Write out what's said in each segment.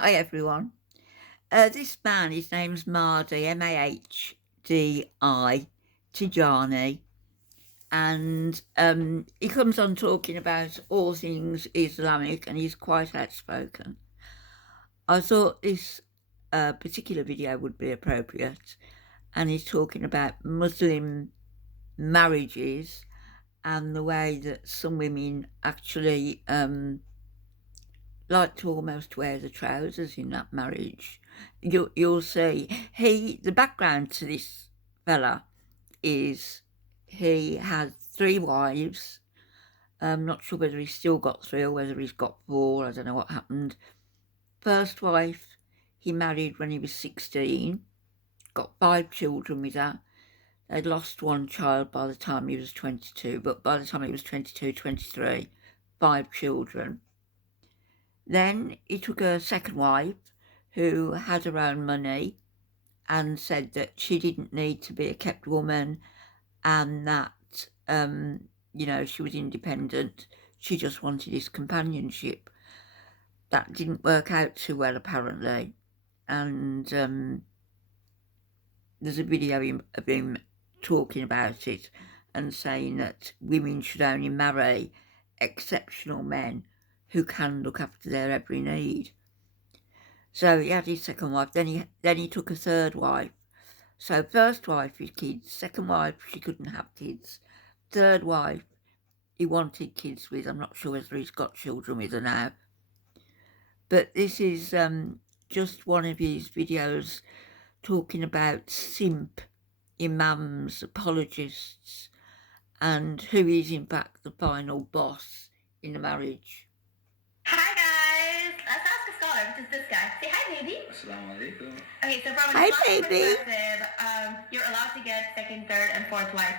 Hi everyone. This man, his name's Marty, Mahdi, Tijani, and he comes on talking about all things Islamic, and he's quite outspoken. I thought this particular video would be appropriate, and he's talking about Muslim marriages and the way that some women actually like to almost wear the trousers in that marriage. You'll see. The background to this fella is he had 3 wives. I'm not sure whether he's still got 3 or whether he's got 4. I don't know what happened. First wife he married when he was 16, got 5 children with her. They'd lost 1 child by the time he was 22, but by the time he was 22, 23, 5 children. Then he took a second wife who had her own money and said that she didn't need to be a kept woman and that, she was independent. She just wanted his companionship. That didn't work out too well, apparently. And there's a video of him talking about it and saying that women should only marry exceptional men who can look after their every need. So he had his second wife, then he took a third wife. So first wife, his kids. Second wife, she couldn't have kids. Third wife, he wanted kids with. I'm not sure whether he's got children with her now. But this is just one of his videos talking about simp, imams, apologists, and who is in fact the final boss in the marriage. Hi guys, let's ask a scholar, which is this guy. Say hi, baby. Assalamu alaikum. Okay, so from an Hi, Islamic baby. perspective, you're allowed to get second, third, and fourth wife.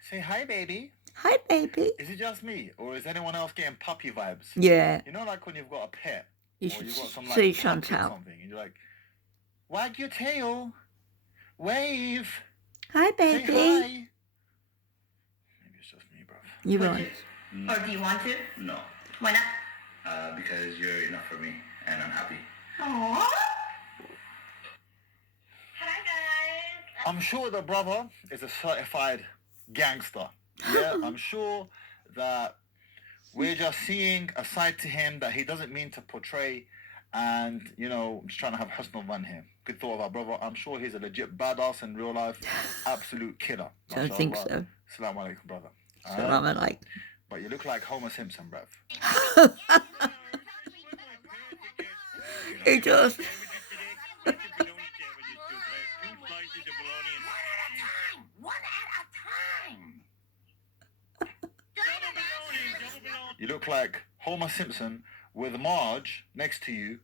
Say hi, baby. Hi, baby. Is it just me, or is anyone else getting puppy vibes? Yeah. You know, like when you've got a pet, You or should you've got some see like puppy or Chantal. something, and you're like, wag your tail, wave, Hi, say baby. hi. Maybe it's just me, bruv. You're Would right. you? Or do you want to? No, Why not? because you're enough for me, and I'm happy. Aww. Hi guys. I'm sure the brother is a certified gangster. Yeah, I'm sure that we're just seeing a side to him that he doesn't mean to portray, and I'm just trying to have husn van here. Good thought of our brother. I'm sure he's a legit badass in real life, absolute killer. Don't think so. Assalamu alaikum, brother. Salam alaikum. But you look like Homer Simpson, bruv. He does. One at a time. You look like Homer Simpson with Marge next to you,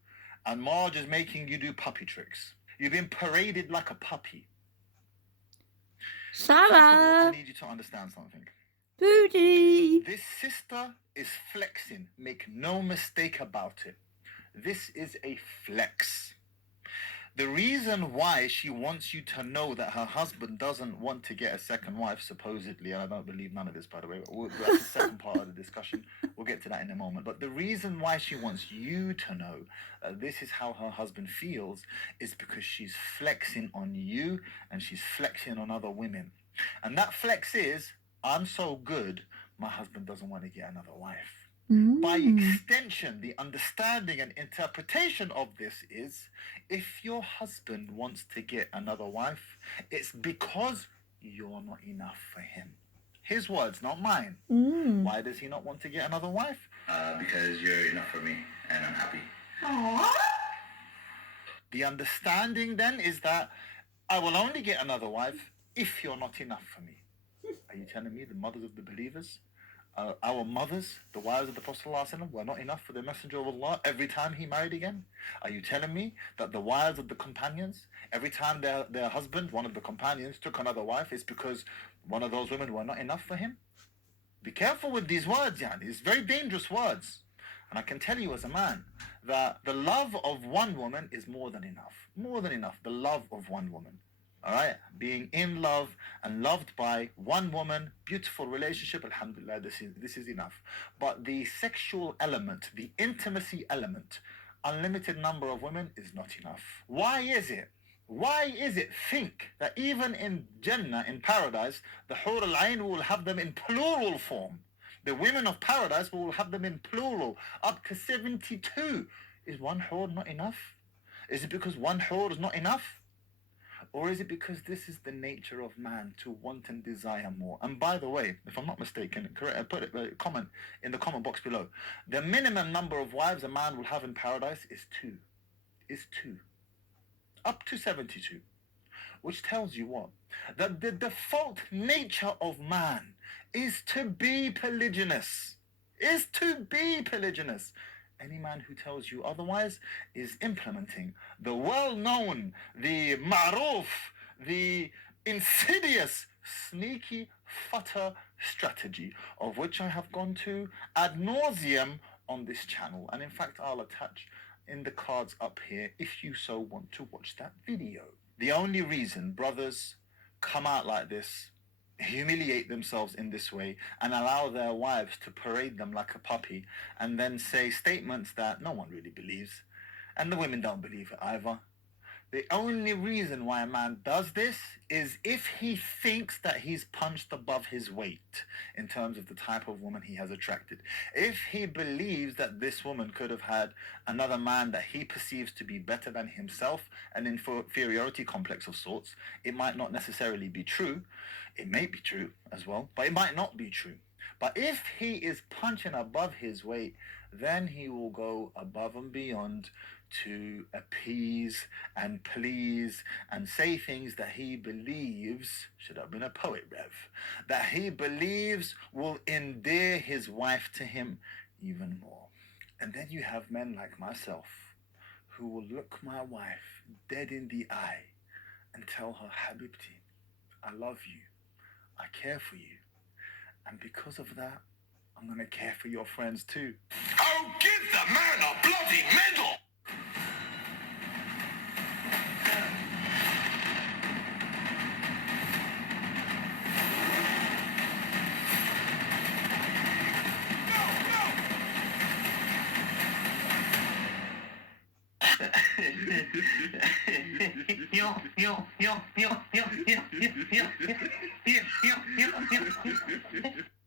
and Marge is making you do puppy tricks. You've been paraded like a puppy. First of all, Salah. I need you to understand something. Foodie. This sister is flexing. Make no mistake about it. This is a flex. The reason why she wants you to know that her husband doesn't want to get a second wife, supposedly, and I don't believe none of this, by the way, that's the second part of the discussion. We'll get to that in a moment. But the reason why she wants you to know that this is how her husband feels is because she's flexing on you and she's flexing on other women. And that flex is, I'm so good, my husband doesn't want to get another wife. By extension, the understanding and interpretation of this is, if your husband wants to get another wife, it's because you're not enough for him. His words, not mine. Why does he not want to get another wife? Because you're enough for me, and I'm happy. Aww. The understanding then is that I will only get another wife if you're not enough for me. Are you telling me the mothers of the believers, our mothers, the wives of the Prophet ﷺ, were not enough for the Messenger of Allah every time he married again? Are you telling me that the wives of the companions, every time their husband, one of the companions, took another wife, it's because one of those women were not enough for him? Be careful with these words, yani. It's very dangerous words. And I can tell you as a man that the love of one woman is more than enough. More than enough, the love of one woman. All right, being in love and loved by one woman, beautiful relationship, alhamdulillah, this is enough. But the sexual element, the intimacy element, unlimited number of women is not enough. Why is it? Why is it think that even in Jannah, in paradise, the Hur al-Ain will have them in plural form? The women of paradise will have them in plural, up to 72. Is one Hur not enough? Is it because one Hur is not enough? Or is it because this is the nature of man, to want and desire more? And by the way, if I'm not mistaken, put it, comment in the comment box below. The minimum number of wives a man will have in paradise is two. Up to 72. Which tells you what? That the default nature of man is to be polygynous. Any man who tells you otherwise is implementing the well-known, the ma'ruf, the insidious, sneaky futter strategy of which I have gone to ad nauseum on this channel. And in fact, I'll attach in the cards up here if you so want to watch that video. The only reason brothers come out like this, humiliate themselves in this way, and allow their wives to parade them like a puppy, and then say statements that no one really believes, and the women don't believe it either. The only reason why a man does this is if he thinks that he's punched above his weight in terms of the type of woman he has attracted. If he believes that this woman could have had another man that he perceives to be better than himself, an inferiority complex of sorts, it might not necessarily be true. It may be true as well, but it might not be true. But if he is punching above his weight, then he will go above and beyond to appease and please and say things that he believes, should have been a poet, Rev, that he believes will endear his wife to him even more. And then you have men like myself who will look my wife dead in the eye and tell her, Habibti, I love you, I care for you, and because of that, I'm going to care for your friends too. Oh, give the man a bloody medal!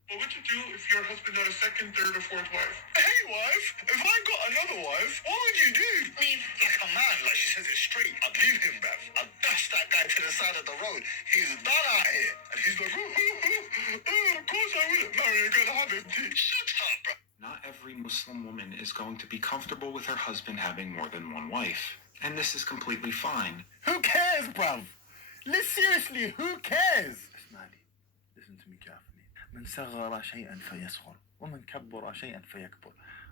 What would you do if your husband had a second, third, or fourth wife? Hey, wife, if I got another wife, what would you do? Leave like a man, like she says it straight. I'd leave him, bruv. I'd dash that guy to the side of the road. He's done out here. And he's like, of course I wouldn't marry a girl Habibti. Shut up, bruv. Not every Muslim woman is going to be comfortable with her husband having more than one wife. And this is completely fine. Who cares, bruv? Seriously, who cares? Listen to me carefully. من صغر شيئا فيصغر ومن كبر شيئا فيكبر.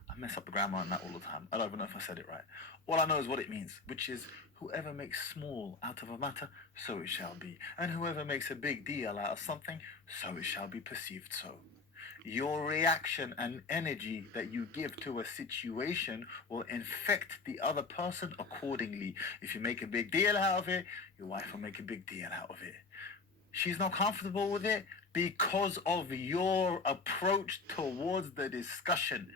I mess up the grammar on that all the time. I don't even know if I said it right. All I know is what it means, which is whoever makes small out of a matter, so it shall be. And whoever makes a big deal out of something, so it shall be perceived so. Your reaction and energy that you give to a situation will infect the other person accordingly. If you make a big deal out of it, your wife will make a big deal out of it. She's not comfortable with it because of your approach towards the discussion.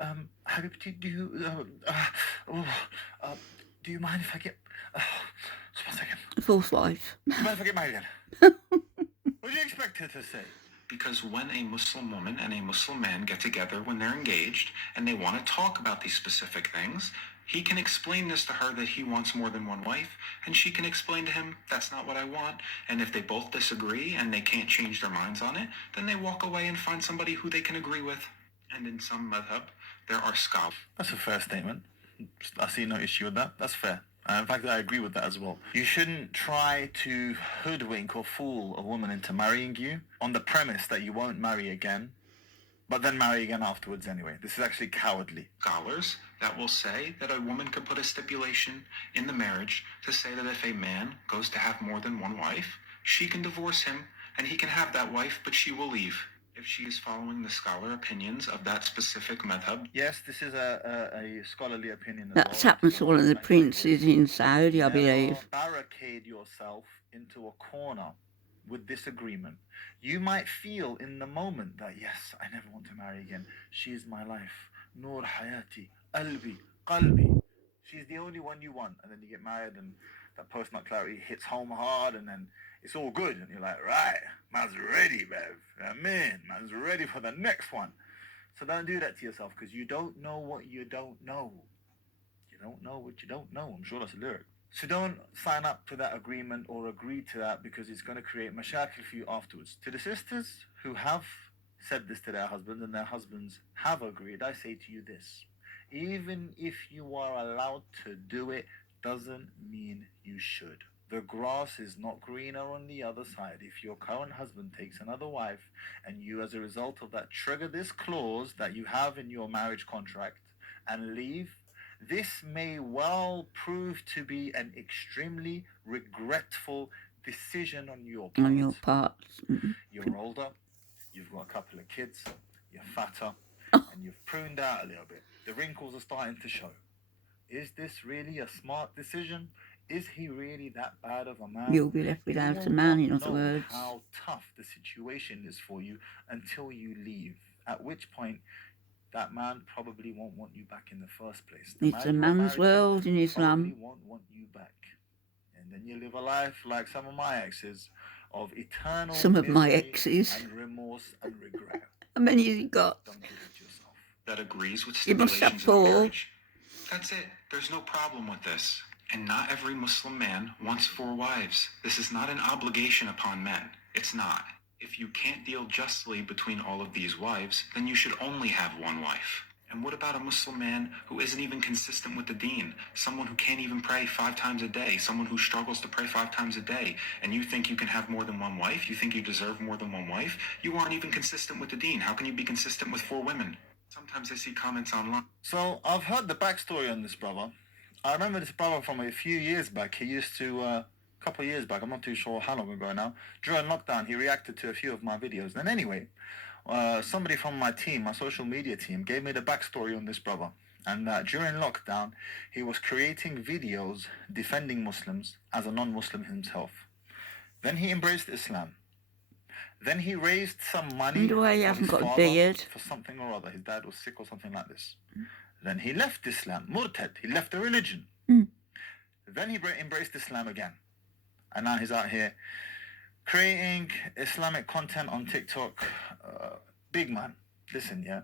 Habibti, do you mind if I get... just 1 second. Fourth wife. Do you mind if I get married again? What do you expect her to say? Because when a Muslim woman and a Muslim man get together when they're engaged and they want to talk about these specific things, he can explain this to her that he wants more than one wife, and she can explain to him, that's not what I want. And if they both disagree and they can't change their minds on it, then they walk away and find somebody who they can agree with. And in some madhab, there are scholars. That's a fair statement. I see no issue with that. That's fair. In fact, I agree with that as well. You shouldn't try to hoodwink or fool a woman into marrying you on the premise that you won't marry again, but then marry again afterwards anyway. This is actually cowardly. Scholars that will say that a woman could put a stipulation in the marriage to say that if a man goes to have more than one wife, she can divorce him and he can have that wife, but she will leave. If she is following the scholar opinions of that specific madhab. Yes, this is a scholarly opinion as That's well. happened to one of the princes in Saudi, I believe. Barricade yourself into a corner with disagreement. You might feel in the moment that, yes, I never want to marry again. She is my life. Noor hayati, qalbi, qalbi. She's the only one you want. And then you get married and that postnut clarity hits home hard and then it's all good. And you're like, right, man's ready, bruv. I mean, man's ready for the next one. So don't do that to yourself because you don't know what you don't know. You don't know what you don't know. I'm sure that's a lyric. So don't sign up to that agreement or agree to that because it's going to create mashakil for you afterwards. To the sisters who have said this to their husbands and their husbands have agreed, I say to you this. Even if you are allowed to do it, doesn't mean you should. The grass is not greener on the other side. If your current husband takes another wife and you as a result of that trigger this clause that you have in your marriage contract and leave, this may well prove to be an extremely regretful decision on your part. On your part. You're older, you've got a couple of kids, you're fatter, and you've pruned out a little bit. The wrinkles are starting to show. Is this really a smart decision? Is he really that bad of a man? You'll be left without a man, in other words. How tough the situation is for you until you leave. At which point, that man probably won't want you back in the first place. It's a man's world in Islam. Probably won't want you back. And then you live a life like some of my exes of eternal misery and remorse and regret. How many has he got? Don't give it to yourself. That agrees with You must have stipulations of 4. marriage. That's it. There's no problem with this. And not every Muslim man wants 4 wives. This is not an obligation upon men. It's not. If you can't deal justly between all of these wives, then you should only have 1 wife. And what about a Muslim man who isn't even consistent with the deen? Someone who can't even pray 5 times a day. Someone who struggles to pray 5 times a day. And you think you can have more than 1 wife? You think you deserve more than 1 wife? You aren't even consistent with the deen. How can you be consistent with 4 women? Sometimes I see comments online. So I've heard the backstory on this brother. I remember this brother from a few years back. He used to, a couple of years back, I'm not too sure how long ago now, during lockdown, he reacted to a few of my videos. And anyway, somebody from my team, my social media team, gave me the backstory on this brother. And during lockdown, he was creating videos defending Muslims as a non-Muslim himself. Then he embraced Islam. Then he raised some money Wonder why he hasn't got a beard. for something or other. His dad was sick or something like this. Then he left Islam, murtad. He left the religion. Then he embraced Islam again. And now he's out here creating Islamic content on TikTok. Big man, listen, yeah.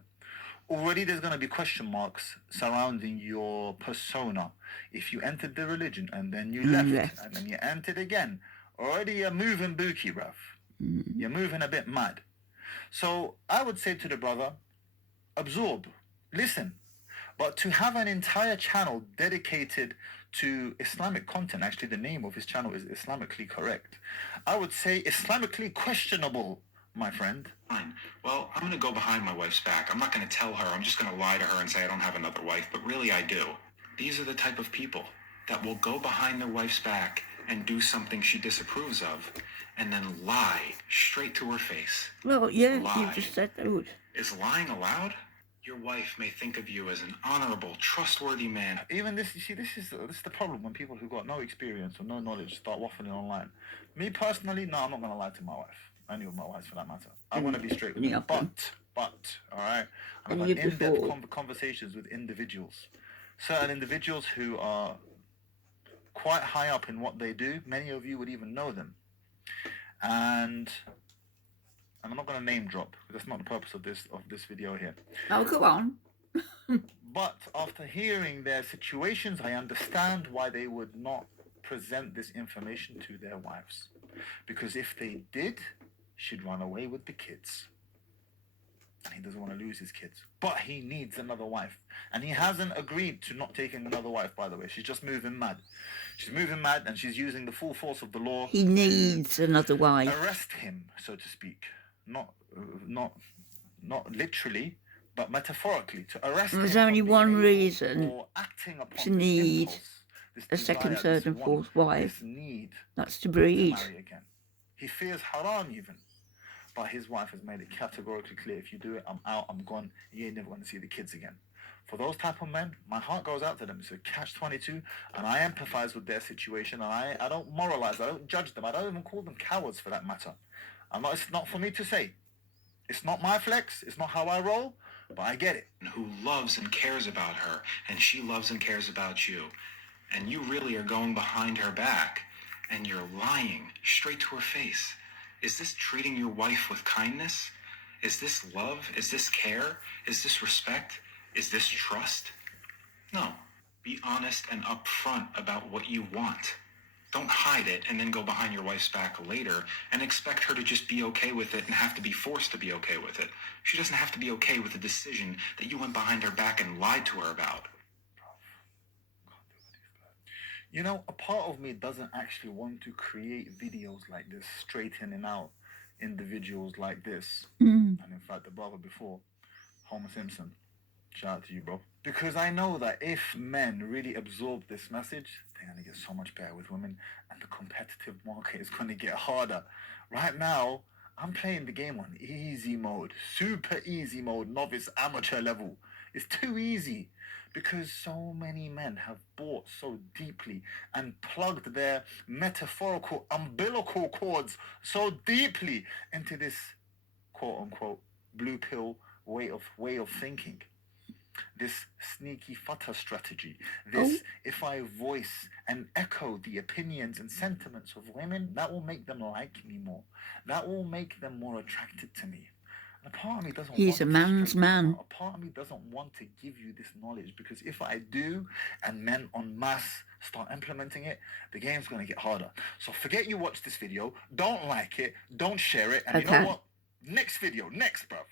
Already there's going to be question marks surrounding your persona. If you entered the religion and then you left and then you entered again, already you're moving bookie, bruv. You're moving a bit mad. So I would say to the brother, absorb, listen. But to have an entire channel dedicated to Islamic content, actually the name of his channel is Islamically Correct. I would say Islamically questionable, my friend. Fine. Well, I'm going to go behind my wife's back. I'm not going to tell her. I'm just going to lie to her and say I don't have another wife, but really I do. These are the type of people that will go behind their wife's back and do something she disapproves of and then lie straight to her face. Well, yeah, Lie. you just said that. Is lying allowed? Your wife may think of you as an honorable, trustworthy man. Even this, you see, this is the problem when people who got no experience or no knowledge start waffling online. Me personally, no, I'm not going to lie to my wife. Any of my wives for that matter. I want to be straight with them. But, all right, I've had in-depth conversations with individuals. Certain individuals who are quite high up in what they do. Many of you would even know them. And I'm not going to name drop, because that's not the purpose of this video here. Oh, go on. But after hearing their situations, I understand why they would not present this information to their wives. Because if they did, she'd run away with the kids. And he doesn't want to lose his kids. But he needs another wife. And he hasn't agreed to not taking another wife, by the way. She's just moving mad. She's moving mad and she's using the full force of the law. He needs another wife. Arrest him, so to speak. Not literally, but metaphorically. To arrest him. There's only one reason to need a second, third and fourth wife. That's to breed. Marry again. He fears haram even. But his wife has made it categorically clear, if you do it, I'm out, I'm gone, you ain't never going to see the kids again. For those type of men, my heart goes out to them. It's a catch-22, and I empathize with their situation, and I don't moralize, I don't judge them, I don't even call them cowards for that matter. It's not for me to say. It's not my flex, it's not how I roll, But I get it. Who loves and cares about her, and she loves and cares about you. And you really are going behind her back, and you're lying straight to her face. Is this treating your wife with kindness? Is this love? Is this care? Is this respect? Is this trust? No. Be honest and upfront about what you want. Don't hide it and then go behind your wife's back later and expect her to just be okay with it and have to be forced to be okay with it. She doesn't have to be okay with the decision that you went behind her back and lied to her about. You know, a part of me doesn't actually want to create videos like this, straightening out individuals like this. And in fact, the brother before, Homer Simpson, shout out to you, bro. Because I know that if men really absorb this message, they're going to get so much better with women, and the competitive market is going to get harder. Right now, I'm playing the game on easy mode, super easy mode, novice, amateur level. It's too easy because so many men have bought so deeply and plugged their metaphorical umbilical cords so deeply into this quote-unquote blue pill way of thinking. This sneaky futter strategy, this if I voice and echo the opinions and sentiments of women, that will make them like me more. That will make them more attracted to me. And a part of me doesn't He's want a to man's straighten man. out. A part of me doesn't want to give you this knowledge, because if I do and men en masse start implementing it, the game's going to get harder. So forget you watch this video, don't like it, don't share it, and you know Okay. what? Next video, next, bruv.